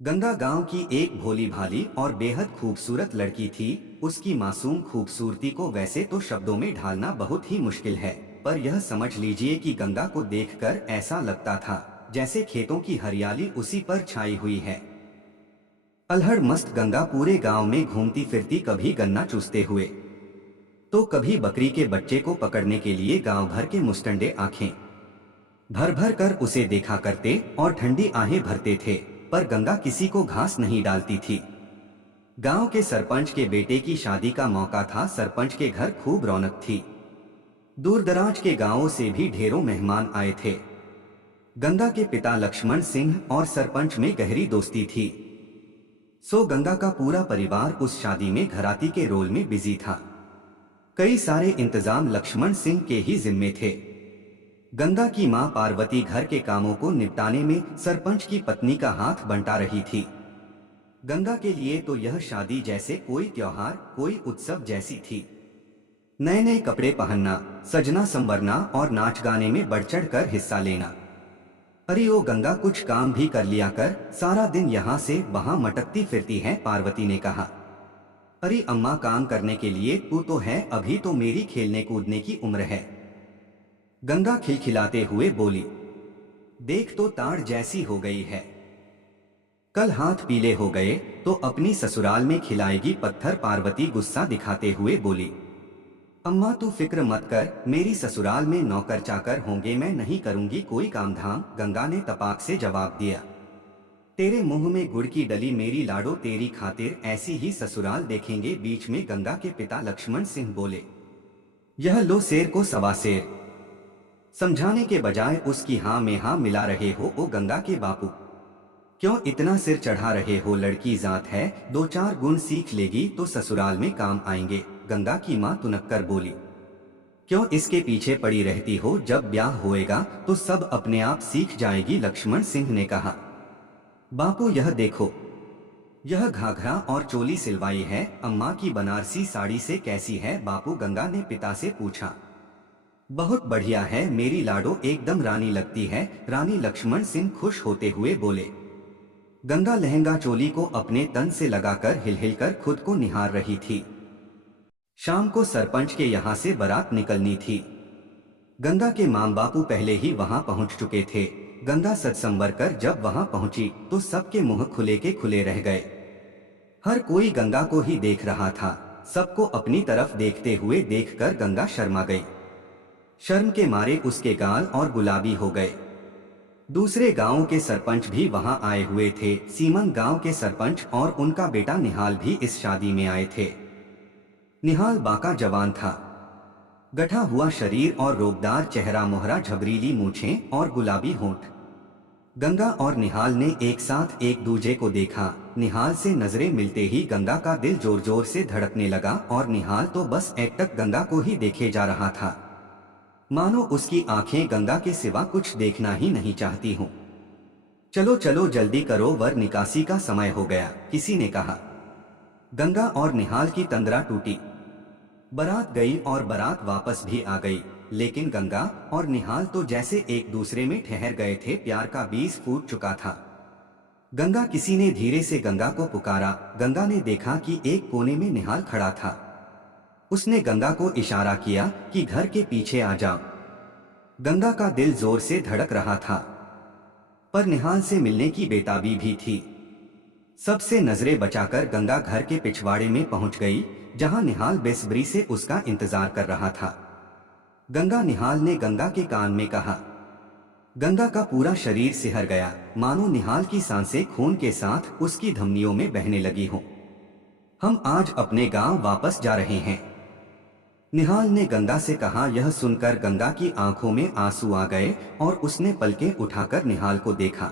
गंगा गांव की एक भोली भाली और बेहद खूबसूरत लड़की थी। उसकी मासूम खूबसूरती को वैसे तो शब्दों में ढालना बहुत ही मुश्किल है, पर यह समझ लीजिए कि गंगा को देखकर ऐसा लगता था जैसे खेतों की हरियाली उसी पर छाई हुई है। अल्हड़ मस्त गंगा पूरे गांव में घूमती फिरती, कभी गन्ना चूसते हुए तो कभी बकरी के बच्चे को पकड़ने के लिए गांव भर के मुस्टंडे आंखें भर भर कर उसे देखा करते और ठंडी आहें भरते थे। पर गंगा किसी को घास नहीं डालती थी। गांव के सरपंच के बेटे की शादी का मौका था। सरपंच के घर खूब रौनक थी। दूर दराज के गांवों से भी ढेरों मेहमान आए थे। गंगा के पिता लक्ष्मण सिंह और सरपंच में गहरी दोस्ती थी। सो गंगा का पूरा परिवार उस शादी में घराती के रोल में बिजी था। कई सारे इंतजाम लक्ष्मण सिंह के ही जिम्मे थे। गंगा की मां पार्वती घर के कामों को निपटाने में सरपंच की पत्नी का हाथ बंटा रही थी। गंगा के लिए तो यह शादी जैसे कोई त्योहार, कोई उत्सव जैसी थी। नए नए कपड़े पहनना, सजना संवरना और नाच गाने में बढ़ चढ़ कर हिस्सा लेना। अरे ओ गंगा, कुछ काम भी कर लिया कर, सारा दिन यहाँ से वहाँ मटकती फिरती है, पार्वती ने कहा। अरे अम्मा, काम करने के लिए तू तो है, अभी तो मेरी खेलने कूदने की उम्र है। गंगा खिलखिलाते हुए बोली। देख तो ताड़ जैसी हो गई है, कल हाथ पीले हो गए तो अपनी ससुराल में खिलाएगी पत्थर, पार्वती गुस्सा दिखाते हुए बोली। अम्मा तू फिक्र मत कर, मेरी ससुराल में नौकर चाकर होंगे, मैं नहीं करूंगी कोई काम धाम, गंगा ने तपाक से जवाब दिया। तेरे मुंह में गुड़ की डली मेरी लाडो, तेरी खातिर ऐसी ही ससुराल देखेंगे। बीच में गंगा के पिता लक्ष्मण सिंह बोले। यह लो शेर को सवा शेर। समझाने के बजाय उसकी हाँ में हाँ मिला रहे हो। ओ गंगा के बापू, क्यों इतना सिर चढ़ा रहे हो? लड़की जात है, दो चार गुण सीख लेगी तो ससुराल में काम आएंगे, गंगा की मां तुनक कर बोली। क्यों इसके पीछे पड़ी रहती हो? जब ब्याह होएगा तो सब अपने आप सीख जाएगी, लक्ष्मण सिंह ने कहा। बापू यह देखो, यह घाघरा और चोली सिलवाई है, अम्मा की बनारसी साड़ी से कैसी है? बापू, गंगा ने पिता से पूछा। बहुत बढ़िया है मेरी लाडो, एकदम रानी लगती है, रानी, लक्ष्मण सिंह खुश होते हुए बोले। गंगा लहंगा चोली को अपने तन से लगाकर हिल हिल कर खुद को निहार रही थी। शाम को सरपंच के यहाँ से बारात निकलनी थी। गंगा के मां बापू पहले ही वहां पहुंच चुके थे। गंगा सज संवर कर जब वहां पहुंची तो सबके मुंह खुले के खुले रह गए। हर कोई गंगा को ही देख रहा था। सबको अपनी तरफ देखते हुए देखकर गंगा शर्मा गई। शर्म के मारे उसके गाल और गुलाबी हो गए। दूसरे गांवों के सरपंच भी वहां आए हुए थे। सीमन गांव के सरपंच और उनका बेटा निहाल भी इस शादी में आए थे। निहाल बाका जवान था, गठा हुआ शरीर और रोबदार चेहरा, मोहरा झबरीली मूछें और गुलाबी होंठ। गंगा और निहाल ने एक साथ एक दूजे को देखा। निहाल से नजरें मिलते ही गंगा का दिल जोर जोर से धड़कने लगा और निहाल तो बस एकटक गंगा को ही देखे जा रहा था, मानो उसकी आंखें गंगा के सिवा कुछ देखना ही नहीं चाहती हों। चलो चलो जल्दी करो, वर निकासी का समय हो गया, किसी ने कहा। गंगा और निहाल की तंद्रा टूटी। बारात गई और बारात वापस भी आ गई, लेकिन गंगा और निहाल तो जैसे एक दूसरे में ठहर गए थे। प्यार का बीज फूट चुका था। गंगा, किसी ने धीरे से गंगा को पुकारा। गंगा ने देखा कि एक कोने में निहाल खड़ा था। उसने गंगा को इशारा किया कि घर के पीछे आ जाओ। गंगा का दिल जोर से धड़क रहा था, पर निहाल से मिलने की बेताबी भी थी। सबसे नजरें बचाकर गंगा घर के पिछवाड़े में पहुंच गई, जहां निहाल बेसब्री से उसका इंतजार कर रहा था। गंगा, निहाल ने गंगा के कान में कहा। गंगा का पूरा शरीर सिहर गया, मानो निहाल की सांसें खून के साथ उसकी धमनियों में बहने लगी हों। हम आज अपने गांव वापस जा रहे हैं, निहाल ने गंगा से कहा। यह सुनकर गंगा की आंखों में आंसू आ गए और उसने पलकें उठाकर निहाल को देखा।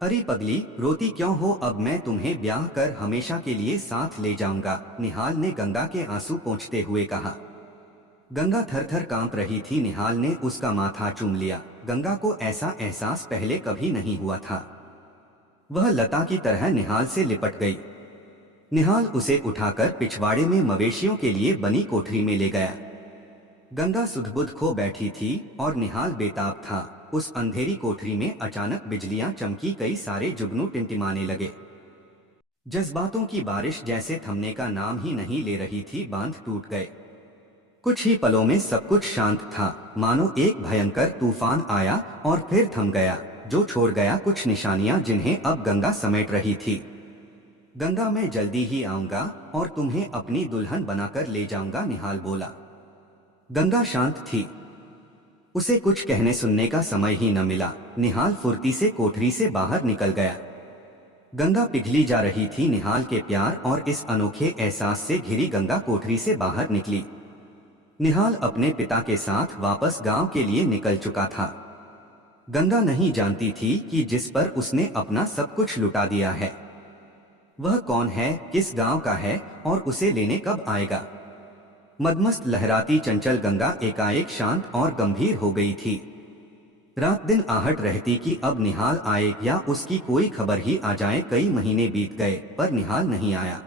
अरे पगली, रोती क्यों हो? अब मैं तुम्हें ब्याह कर हमेशा के लिए साथ ले जाऊंगा, निहाल ने गंगा के आंसू पोंछते हुए कहा। गंगा थर थर कांप रही थी। निहाल ने उसका माथा चूम लिया। गंगा को ऐसा एहसास पहले कभी नहीं हुआ था। वह लता की तरह निहाल से लिपट गई। निहाल उसे उठाकर पिछवाड़े में मवेशियों के लिए बनी कोठरी में ले गया। गंगा सुध बुध खो बैठी थी और निहाल बेताब था। उस अंधेरी कोठरी में अचानक बिजलियां चमकी, कई सारे जुगनू टिमटिमाने लगे। जज्बातों की बारिश जैसे थमने का नाम ही नहीं ले रही थी, बांध टूट गए। कुछ ही पलों में सब कुछ शांत था, मानो एक भयंकर तूफान आया और फिर थम गया, जो छोड़ गया कुछ निशानियां जिन्हें अब गंगा समेट रही थी। गंगा, मैं जल्दी ही आऊंगा और तुम्हें अपनी दुल्हन बनाकर ले जाऊंगा, निहाल बोला। गंगा शांत थी, उसे कुछ कहने सुनने का समय ही न मिला। निहाल फुर्ती से कोठरी से बाहर निकल गया। गंगा पिघली जा रही थी निहाल के प्यार और इस अनोखे एहसास से घिरी गंगा कोठरी से बाहर निकली। निहाल अपने पिता के साथ वापस गांव के लिए निकल चुका था। गंगा नहीं जानती थी कि जिस पर उसने अपना सब कुछ लुटा दिया है, वह कौन है, किस गांव का है और उसे लेने कब आएगा। मदमस्त लहराती चंचल गंगा एकाएक शांत और गंभीर हो गई थी। रात दिन आहट रहती कि अब निहाल आए या उसकी कोई खबर ही आ जाए। कई महीने बीत गए पर निहाल नहीं आया।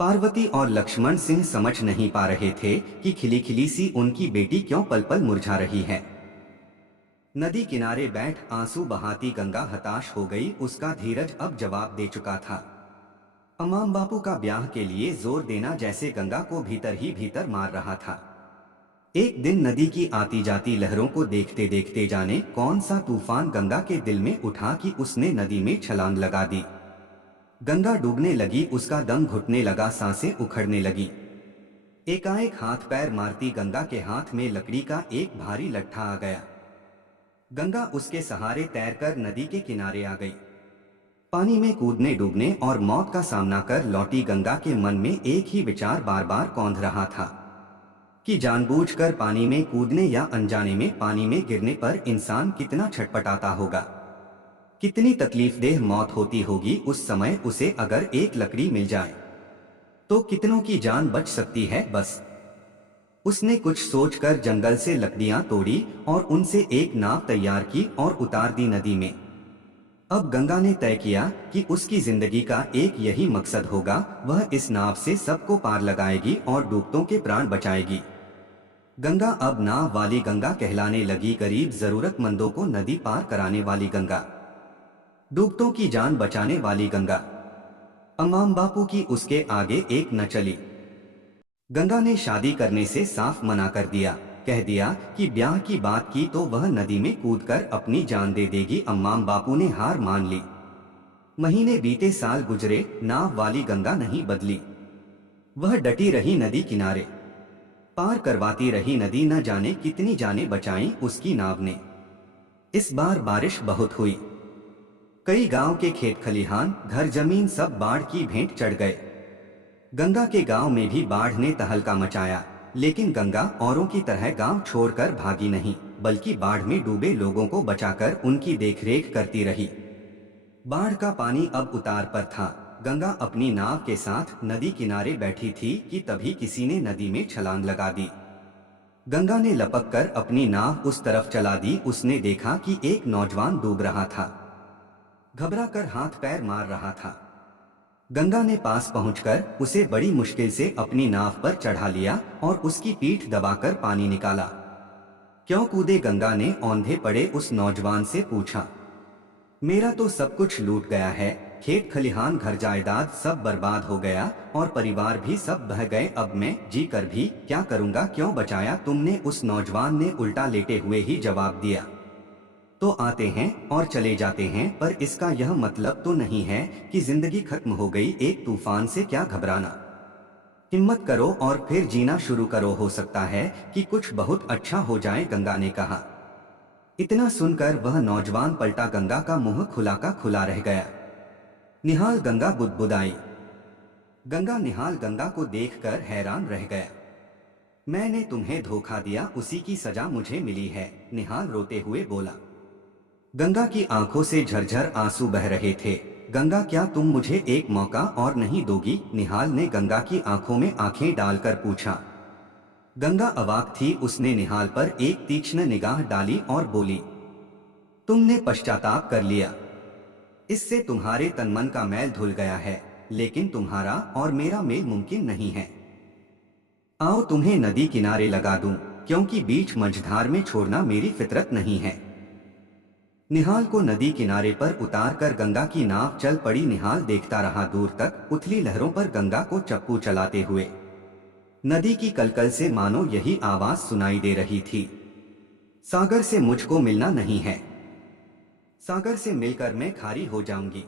पार्वती और लक्ष्मण सिंह समझ नहीं पा रहे थे कि खिली खिली सी उनकी बेटी क्यों पल पल मुरझा रही है। नदी किनारे बैठ आंसू बहाती गंगा हताश हो गई। उसका धीरज अब जवाब दे चुका था। अम्माम बापू का ब्याह के लिए जोर देना जैसे गंगा को भीतर ही भीतर मार रहा था। एक दिन नदी की आती जाती लहरों को देखते देखते जाने कौन सा तूफान गंगा के दिल में उठा कि उसने नदी में छलांग लगा दी। गंगा डूबने लगी, उसका दम घुटने लगा, सांसें उखड़ने लगी। एकाएक हाथ पैर मारती गंगा के हाथ में लकड़ी का एक भारी लट्ठा आ गया। गंगा उसके सहारे तैरकर नदी के किनारे आ गई। पानी में कूदने डूबने और मौत का सामना कर लौटी गंगा के मन में एक ही विचार बार बार कौंध रहा था कि जानबूझकर पानी में कूदने या अनजाने में पानी में गिरने पर इंसान कितना छटपटाता होगा, कितनी तकलीफदेह मौत होती होगी उस समय उसे। अगर एक लकड़ी मिल जाए तो कितनों की जान बच सकती है। बस उसने कुछ सोचकर जंगल से लकड़ियां तोड़ी और उनसे एक नाव तैयार की और उतार दी नदी में। अब गंगा ने तय किया कि उसकी जिंदगी का एक यही मकसद होगा, वह इस नाव से सबको पार लगाएगी और डूबतों के प्राण बचाएगी। गंगा अब नाव वाली गंगा कहलाने लगी, गरीब जरूरतमंदों को नदी पार कराने वाली गंगा, डूबतों की जान बचाने वाली गंगा। अम्माम बापू की उसके आगे एक न चली। गंगा ने शादी करने से साफ मना कर दिया, कह दिया कि ब्याह की बात की तो वह नदी में कूदकर अपनी जान दे देगी। अम्माम बापू ने हार मान ली। महीने बीते, साल गुजरे, नाव वाली गंगा नहीं बदली। वह डटी रही नदी किनारे, पार करवाती रही नदी। न जाने कितनी जानें बचाई उसकी नाव ने। इस बार बारिश बहुत हुई। कई गांव के खेत खलिहान, घर जमीन सब बाढ़ की भेंट चढ़ गए। गंगा के गांव में भी बाढ़ ने तहलका मचाया, लेकिन गंगा औरों की तरह गांव छोड़कर भागी नहीं, बल्कि बाढ़ में डूबे लोगों को बचाकर उनकी देखरेख करती रही। बाढ़ का पानी अब उतार पर था। गंगा अपनी नाव के साथ नदी किनारे बैठी थी कि तभी किसी ने नदी में छलांग लगा दी। गंगा ने लपक कर अपनी नाव उस तरफ चला दी। उसने देखा कि एक नौजवान डूब रहा था, घबरा कर हाथ पैर मार रहा था। गंगा ने पास पहुंचकर उसे बड़ी मुश्किल से अपनी नाव पर चढ़ा लिया और उसकी पीठ दबाकर पानी निकाला। क्यों कूदे? गंगा ने औंधे पड़े उस नौजवान से पूछा। मेरा तो सब कुछ लूट गया है, खेत खलिहान घर जायदाद सब बर्बाद हो गया और परिवार भी सब बह गए। अब मैं जी कर भी क्या करूंगा? क्यों बचाया तुमने? उस नौजवान ने उल्टा लेटे हुए ही जवाब दिया। तो आते हैं और चले जाते हैं, पर इसका यह मतलब तो नहीं है कि जिंदगी खत्म हो गई। एक तूफान से क्या घबराना, हिम्मत करो और फिर जीना शुरू करो, हो सकता है कि कुछ बहुत अच्छा हो जाए, गंगा ने कहा। इतना सुनकर वह नौजवान पलटा। गंगा का मुंह खुला का खुला रह गया। निहाल, गंगा बुदबुदाई। निहाल गंगा को देखकर हैरान रह गया। मैंने तुम्हें धोखा दिया, उसी की सजा मुझे मिली है, निहाल रोते हुए बोला। गंगा की आंखों से झरझर आंसू बह रहे थे। गंगा, क्या तुम मुझे एक मौका और नहीं दोगी? निहाल ने गंगा की आंखों में आंखें डालकर पूछा। गंगा अवाक थी। उसने निहाल पर एक तीक्ष्ण निगाह डाली और बोली, तुमने पश्चाताप कर लिया, इससे तुम्हारे तन मन का मैल धुल गया है, लेकिन तुम्हारा और मेरा मेल मुमकिन नहीं है। आओ तुम्हें नदी किनारे लगा दूं, क्योंकि बीच मझधार में छोड़ना मेरी फितरत नहीं है। निहाल को नदी किनारे पर उतार कर गंगा की नाव चल पड़ी। निहाल देखता रहा दूर तक उथली लहरों पर गंगा को चप्पू चलाते हुए। नदी की कलकल से मानो यही आवाज सुनाई दे रही थी, सागर से मुझको मिलना नहीं है, सागर से मिलकर मैं खारी हो जाऊंगी।